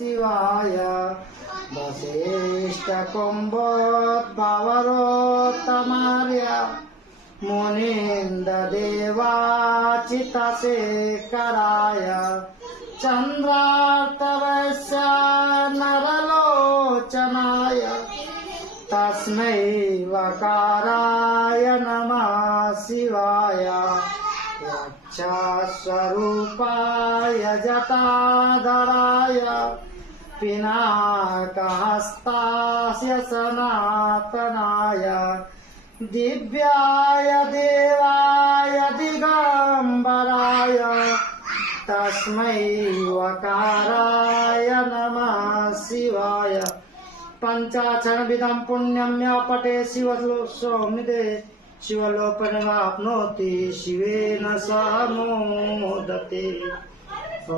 शिवाय वसिष्ठ कुम्भोद्भवरोत्तमार्य मुनीन्द्र देवाचितशेखराय चन्द्रार्तवस्य नरलोचनाय तस्मै वकाराय नमः शिवाय यक्षस्वरूपाय जटाधराय पिनाकहस्तास्य सनातनाय दिव्याय देवाय दिगंबराय तस्मै वकाराय नमः शिवाय पंचाक्षरविदं पुण्यं यः पठेत् शिवलोकसौम्यदे शिवलोकप्राप्नोति शिवेन सह मोदते। ॐ